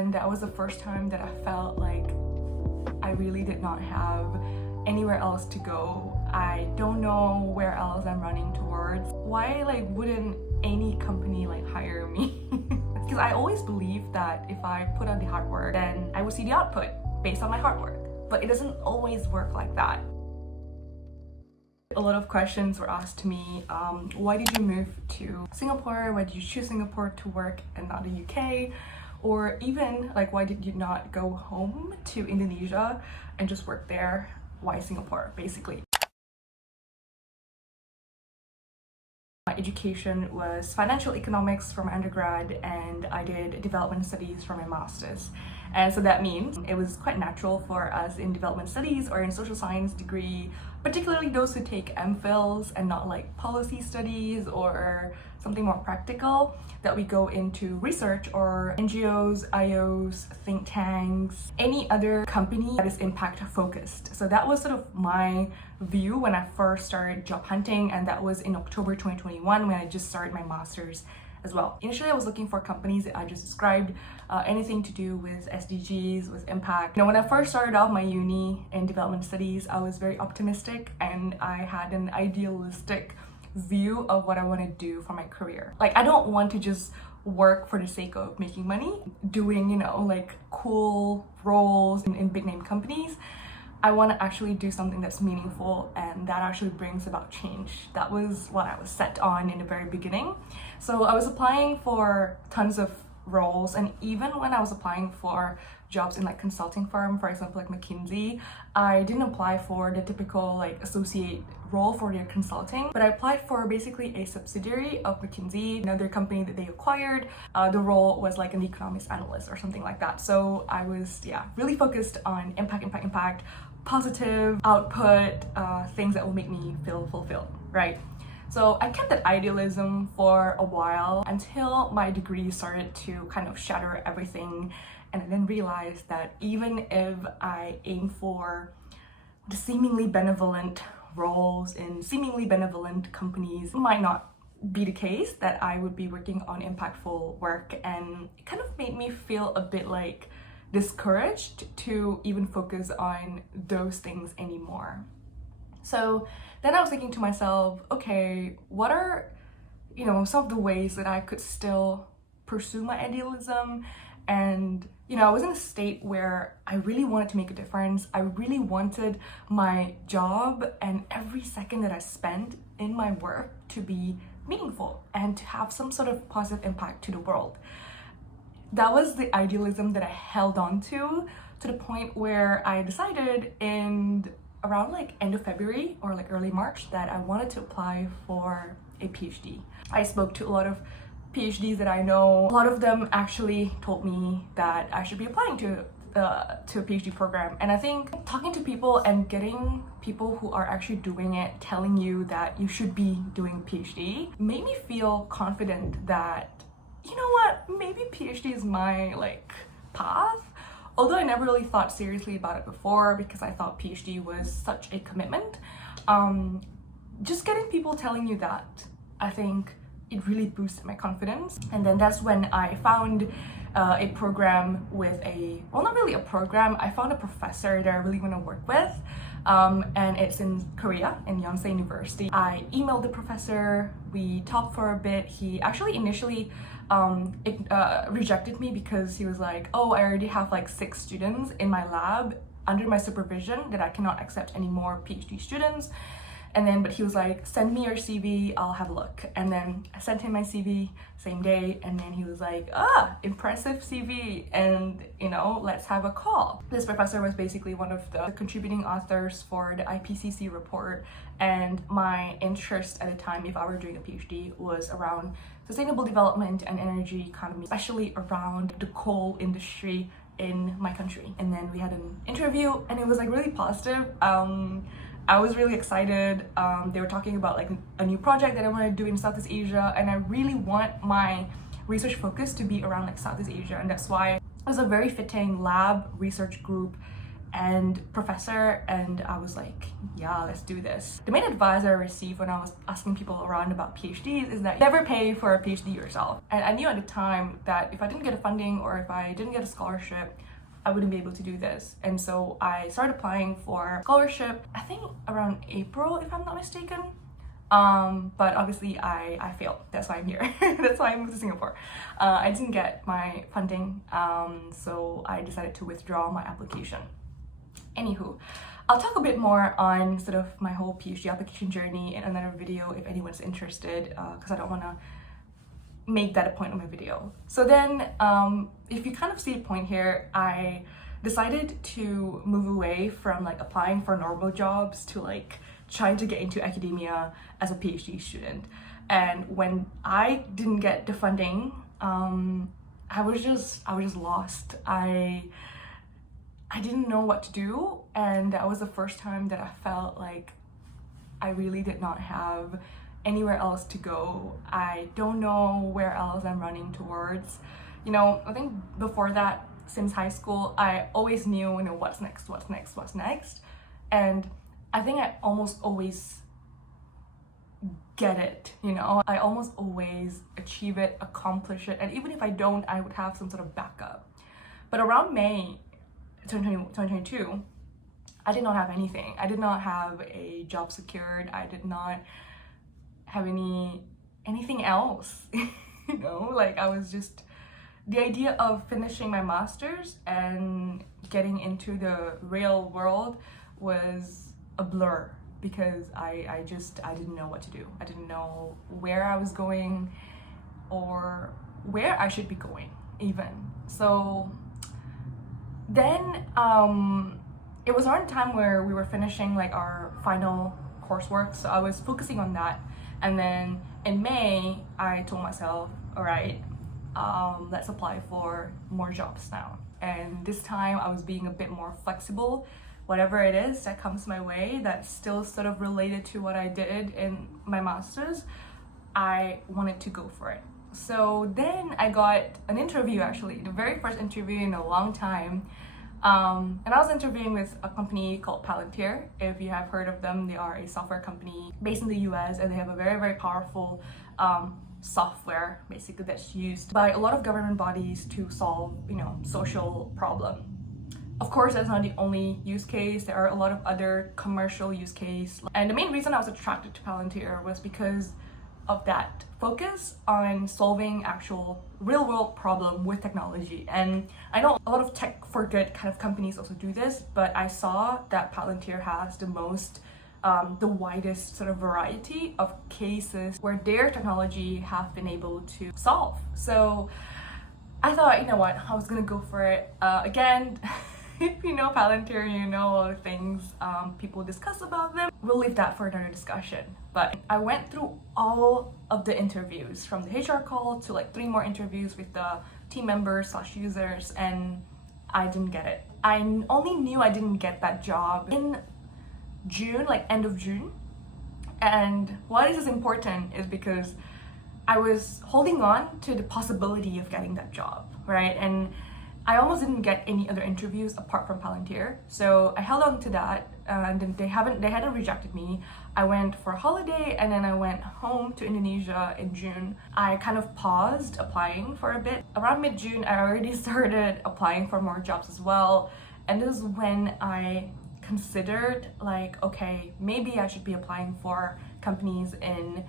and that was the first time that I felt like I really did not have anywhere else to go. I don't know where else I'm running towards. Why wouldn't any company hire me? Because I always believed that if I put on the hard work, then I would see the output based on my hard work. But it doesn't always work like that. A lot of questions were asked to me. Why did you move to Singapore? Why did you choose Singapore to work and not the UK? Or even why did you not go home to Indonesia and just work there? Why Singapore, basically? My education was financial economics from undergrad, and I did development studies for my master's. And so that means it was quite natural for us in development studies or in social science degree, particularly those who take MPhils and not policy studies or something more practical, that we go into research or NGOs, IOs, think tanks, any other company that is impact focused. So that was sort of my view when I first started job hunting, and that was in October 2021 when I just started my master's as well. Initially, I was looking for companies that I just described, anything to do with SDGs, with impact. When I first started off my uni in development studies, I was very optimistic and I had an idealistic view of what I want to do for my career. I don't want to just work for the sake of making money, doing, cool roles in big name companies. I want to actually do something that's meaningful and that actually brings about change. That was what I was set on in the very beginning. So I was applying for tons of roles, and even when I was applying for jobs in consulting firm, for example McKinsey, I didn't apply for the typical associate role for their consulting, but I applied for basically a subsidiary of McKinsey, another company that they acquired. The role was an economics analyst or something like that. So I was really focused on impact, positive output, things that will make me feel fulfilled, right? So I kept that idealism for a while until my degree started to kind of shatter everything, and I then realized that even if I aim for the seemingly benevolent roles in seemingly benevolent companies, it might not be the case that I would be working on impactful work, and it kind of made me feel a bit discouraged to even focus on those things anymore. So then I was thinking to myself, okay, what are some of the ways that I could still pursue my idealism? And I was in a state where I really wanted to make a difference. I really wanted my job and every second that I spent in my work to be meaningful and to have some sort of positive impact to the world. That was the idealism that I held on to the point where I decided in around end of February or early March that I wanted to apply for a PhD. I spoke to a lot of PhDs that I know. A lot of them actually told me that I should be applying to a PhD program. And I think talking to people and getting people who are actually doing it telling you that you should be doing a PhD made me feel confident that, you know what, maybe PhD is my path. Although I never really thought seriously about it before because I thought PhD was such a commitment. Just getting people telling you that, I think it really boosted my confidence. And then that's when I found a program with not really a program, I found a professor that I really want to work with. And it's in Korea, in Yonsei University. I emailed the professor, we talked for a bit. He actually initially rejected me because he was like, oh, I already have 6 students in my lab under my supervision that I cannot accept any more PhD students. And then, but he was like, send me your CV, I'll have a look. And then I sent him my CV same day, and then he was like, impressive CV, and let's have a call. This professor was basically one of the contributing authors for the IPCC report, and my interest at the time, if I were doing a PhD, was around sustainable development and energy economy, especially around the coal industry in my country. And then we had an interview, and it was really positive. I was really excited. They were talking about a new project that I want to do in Southeast Asia, and I really want my research focus to be around Southeast Asia, and that's why it was a very fitting lab research group and professor, and I was like, yeah, let's do this. The main advice I received when I was asking people around about PhDs is that never pay for a PhD yourself. And I knew at the time that if I didn't get a funding or if I didn't get a scholarship, I wouldn't be able to do this. And so I started applying for scholarship, I think around April, if I'm not mistaken. But obviously I failed. That's why I'm here. That's why I moved to Singapore. I didn't get my funding, so I decided to withdraw my application. Anywho, I'll talk a bit more on sort of my whole PhD application journey in another video if anyone's interested, because I don't want to make that a point of my video. So then, if you kind of see the point here, I decided to move away from like applying for normal jobs to like trying to get into academia as a PhD student. And when I didn't get the funding, I was just lost. I didn't know what to do, and that was the first time that I felt like I really did not have anywhere else to go. I don't know where else I'm running towards. You know, I think before that, since high school, I always knew, you know, what's next. And I think I almost always get it, you know? I almost always achieve it, accomplish it, and even if I don't, I would have some sort of backup. But around May 2022, I did not have anything. I did not have a job secured. I did not have anything else, you know? Like, I was just, the idea of finishing my master's and getting into the real world was a blur, because I didn't know what to do. I didn't know where I was going or where I should be going even. So then it was around the time where we were finishing like our final coursework, so I was focusing on that. And then in May, I told myself, all right, let's apply for more jobs now. And this time I was being a bit more flexible. Whatever it is that comes my way that's still sort of related to what I did in my master's, I wanted to go for it. So then I got an interview, actually, the very first interview in a long time. And I was interviewing with a company called Palantir. If you have heard of them, they are a software company based in the US, and they have a very, very powerful software basically that's used by a lot of government bodies to solve, you know, social problem. Of course, that's not the only use case. There are a lot of other commercial use case. And the main reason I was attracted to Palantir was because of that focus on solving actual real world problem with technology. And I know a lot of tech for good kind of companies also do this, but I saw that Palantir has the most the widest sort of variety of cases where their technology have been able to solve. So I thought, you know what, I was gonna go for it. Again, if you know Palantir, you know all the things people discuss about them. We'll leave that for another discussion. But I went through all of the interviews, from the HR call to like 3 more interviews with the team members / users, and I didn't get it. I only knew I didn't get that job in June, like end of June. And why this is important is because I was holding on to the possibility of getting that job, right? And I almost didn't get any other interviews apart from Palantir, so I held on to that, and then they hadn't rejected me. I went for a holiday, and then I went home to Indonesia in June. I kind of paused applying for a bit. Around mid-June, I already started applying for more jobs as well, and this is when I considered, like, okay, maybe I should be applying for companies in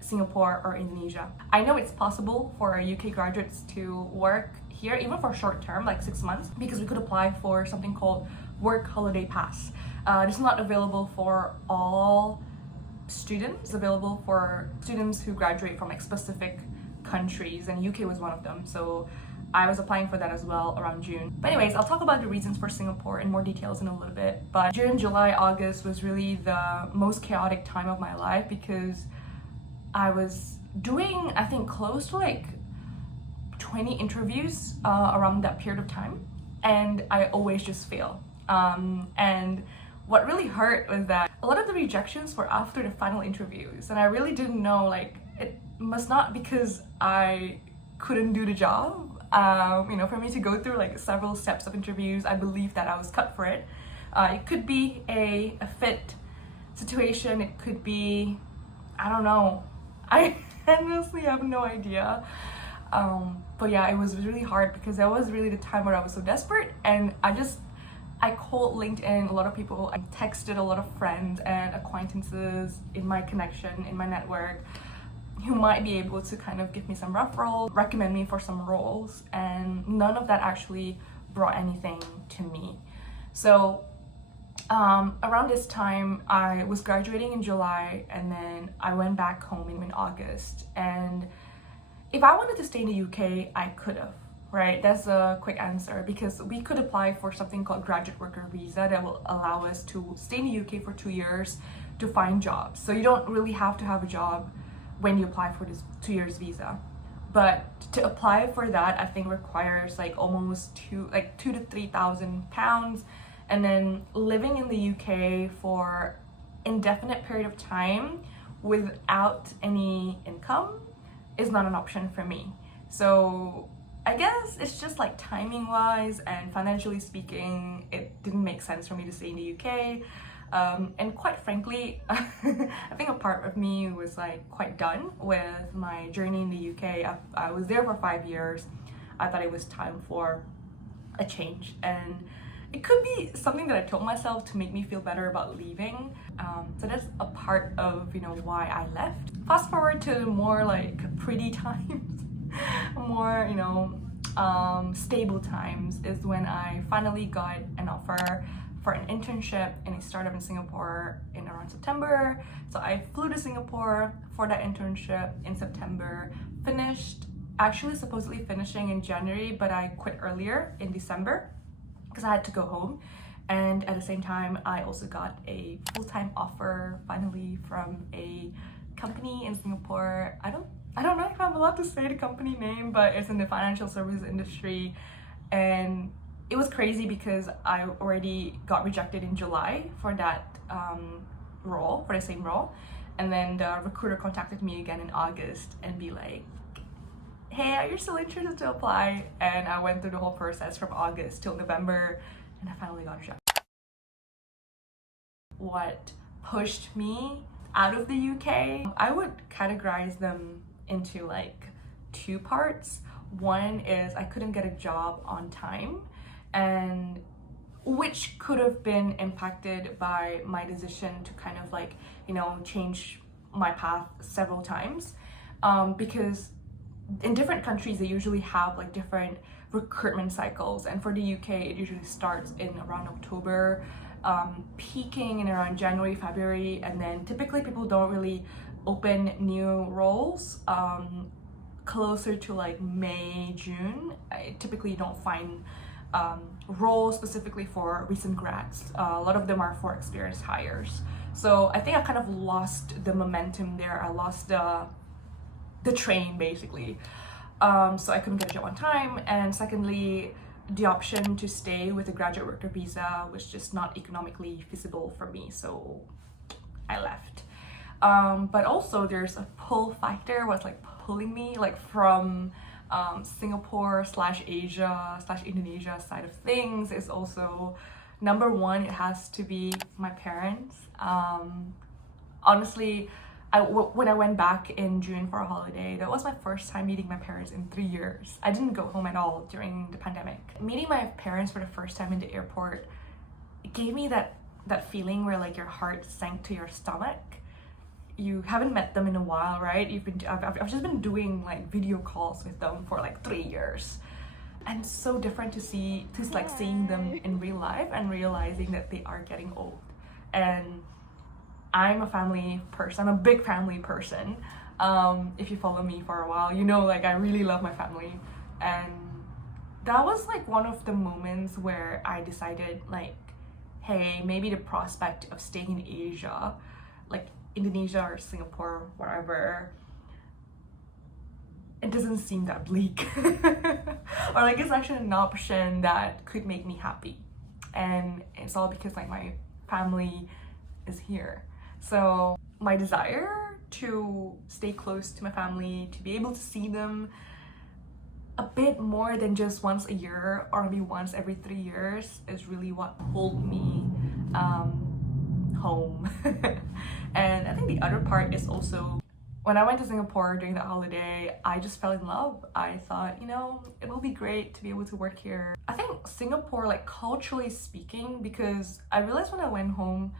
Singapore or Indonesia. I know it's possible for UK graduates to work here, even for short term, like 6 months, because we could apply for something called Work Holiday Pass. It's not available for all students. It's available for students who graduate from like specific countries, and UK was one of them. So I was applying for that as well around June. But anyways, I'll talk about the reasons for Singapore in more details in a little bit. But June, July, August was really the most chaotic time of my life, because I was doing, I think, close to like 20 interviews around that period of time, and I always just fail. And what really hurt was that a lot of the rejections were after the final interviews, and I really didn't know, like, it must not because I couldn't do the job. for me to go through like several steps of interviews. I believe that I was cut for it. It could be a fit situation. It could be, I don't know. I honestly have no idea. But yeah, it was really hard because that was really the time where I was so desperate, and I called LinkedIn a lot of people. I texted a lot of friends and acquaintances in my connection, in my network, who might be able to kind of give me some referrals, recommend me for some roles, and none of that actually brought anything to me. So around this time, I was graduating in July, and then I went back home in August. And if I wanted to stay in the UK, I could have, right? That's a quick answer, because we could apply for something called graduate worker visa that will allow us to stay in the UK for 2 years to find jobs. So you don't really have to have a job when you apply for this 2 years visa. But to apply for that, I think requires like almost two to 3,000 pounds. And then living in the UK for indefinite period of time without any income is not an option for me. So I guess it's just like timing wise and financially speaking, it didn't make sense for me to stay in the UK. And quite frankly, I think a part of me was like quite done with my journey in the UK. I was there for 5 years. I thought it was time for a change, and it could be something that I told myself to make me feel better about leaving. So that's a part of why I left. Fast forward to more like pretty times, more stable times is when I finally got an offer for an internship in a startup in Singapore in around September. So I flew to Singapore for that internship in September, actually supposedly finishing in January, but I quit earlier in December because I had to go home. And at the same time, I also got a full-time offer finally from a company in Singapore. I don't know if I'm allowed to say the company name, but it's in the financial services industry. And it was crazy because I already got rejected in July for that role, for the same role. And then the recruiter contacted me again in August and be like, hey, are you still interested to apply? And I went through the whole process from August till November, and I finally got rejected. What pushed me out of the UK? I would categorize them into like two parts. One is I couldn't get a job on time, and which could have been impacted by my decision to kind of like, change my path several times. Because in different countries, they usually have like different recruitment cycles. And for the UK, it usually starts in around October, peaking in around January, February. And then typically people don't really open new roles closer to like May, June. Typically you don't find roles specifically for recent grads. A lot of them are for experienced hires. So I think I kind of lost the momentum there. I lost the train basically. So I couldn't get a job on time. And secondly, the option to stay with a graduate worker visa was just not economically feasible for me. So I left. But also there's a pull factor, what's like pulling me like from Singapore / Asia / Indonesia side of things is also number one, it has to be my parents. Honestly, when I went back in June for a holiday, that was my first time meeting my parents in 3 years. I didn't go home at all during the pandemic. Meeting my parents for the first time in the airport, it gave me that feeling where like your heart sank to your stomach. You haven't met them in a while, right? I've just been doing like video calls with them for like 3 years. And it's so different to seeing them in real life and realizing that they are getting old. And I'm a family person. I'm a big family person. If you follow me for a while, like I really love my family. And that was like one of the moments where I decided like, hey, maybe the prospect of staying in Asia, like Indonesia or Singapore, wherever, it doesn't seem that bleak. Or like it's actually an option that could make me happy. And it's all because like my family is here. So my desire to stay close to my family, to be able to see them, a bit more than just once a year or maybe once every 3 years is really what pulled me home. And I think the other part is also when I went to Singapore during the holiday, I just fell in love. I thought, you know, it will be great to be able to work here. I think Singapore, like culturally speaking, because I realized when I went home,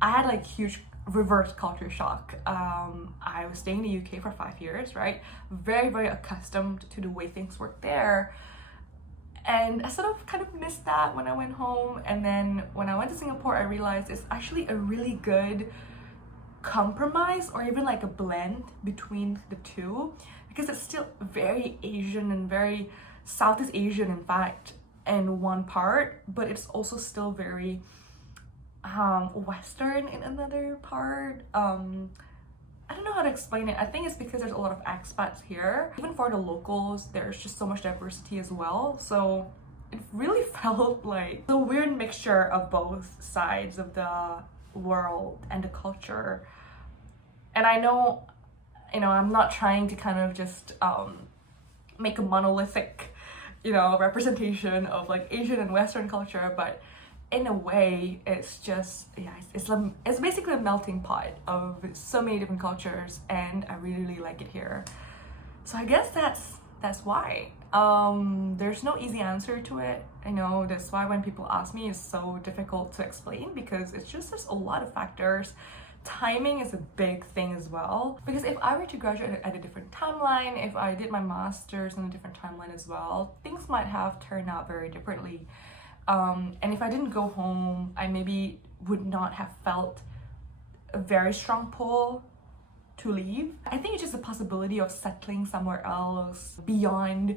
I had like huge reverse culture shock. I was staying in the UK for 5 years, right? Very, very accustomed to the way things work there. And I sort of kind of missed that when I went home. And then when I went to Singapore, I realized it's actually a really good compromise or even like a blend between the two, because it's still very Asian and very Southeast Asian, in fact, in one part, but it's also still very Western in another part. I don't know how to explain it. I think it's because there's a lot of expats here. Even for the locals, there's just so much diversity as well. So it really felt like a weird mixture of both sides of the world and the culture. And I know, you know, I'm not trying to kind of just make a monolithic, you know, representation of like Asian and Western culture, but in a way, it's just, yeah, it's basically a melting pot of so many different cultures, and I really, really like it here. So I guess that's why. There's no easy answer to it. I know that's why when people ask me, it's so difficult to explain, because it's just there's a lot of factors. Timing is a big thing as well, because if I were to graduate at a different timeline, if I did my master's in a different timeline as well, things might have turned out very differently. And if I didn't go home, I maybe would not have felt a very strong pull to leave. I think it's just a possibility of settling somewhere else beyond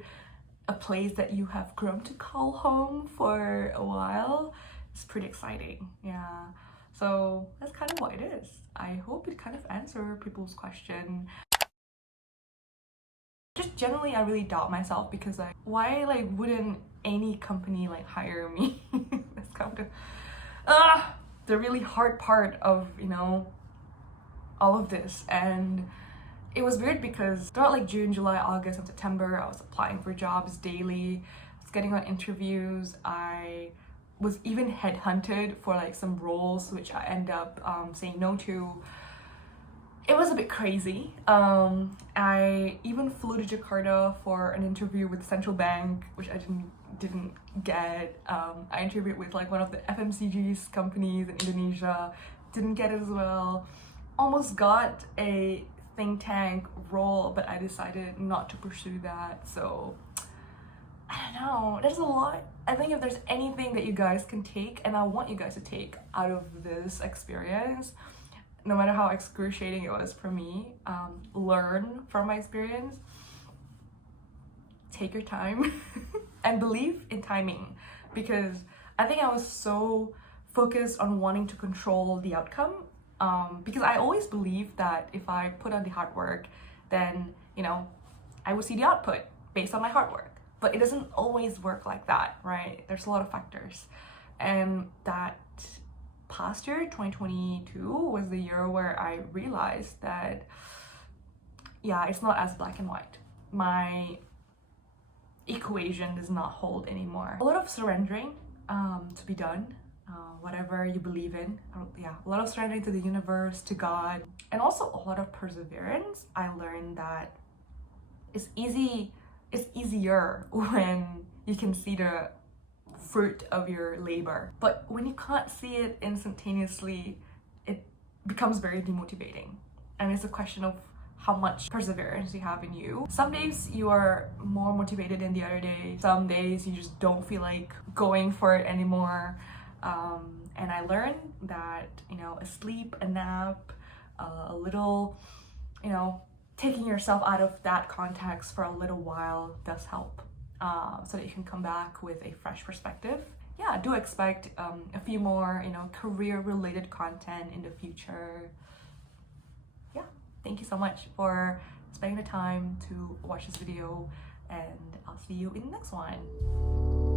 a place that you have grown to call home for a while. It's pretty exciting, yeah. So that's kind of what it is. I hope it kind of answered people's question. Just generally, I really doubt myself, because like, why like wouldn't any company like hire me? That's kind of the really hard part of, you know, all of this. And it was weird because throughout like June, July, August, and September, I was applying for jobs daily. I was getting on interviews. I was even headhunted for like some roles which I end up saying no to. It was a bit crazy. I even flew to Jakarta for an interview with the central bank, which I didn't get. I interviewed with like one of the FMCG's companies in Indonesia, didn't get it as well. Almost got a think tank role, but I decided not to pursue that. So I don't know, there's a lot. I think if there's anything that you guys can take, and I want you guys to take out of this experience, no matter how excruciating it was for me, learn from my experience. Take your time and believe in timing, because I think I was so focused on wanting to control the outcome, because I always believed that if I put on the hard work, then, you know, I would see the output based on my hard work. But it doesn't always work like that, right? There's a lot of factors. And that past year, 2022, was the year where I realized that, yeah, it's not as black and white. My equation does not hold anymore. A lot of surrendering to be done, whatever you believe in. Yeah, a lot of surrendering to the universe, to God, and also a lot of perseverance. I learned that it's easier when you can see the fruit of your labor. But when you can't see it instantaneously, it becomes very demotivating. And it's a question of how much perseverance you have in you. Some days you are more motivated than the other day. Some days you just don't feel like going for it anymore. And I learned that, you know, a sleep, a nap, a little, you know, taking yourself out of that context for a little while does help, so that you can come back with a fresh perspective. Yeah, I do expect a few more, you know, career-related content in the future. Yeah, thank you so much for spending the time to watch this video, and I'll see you in the next one.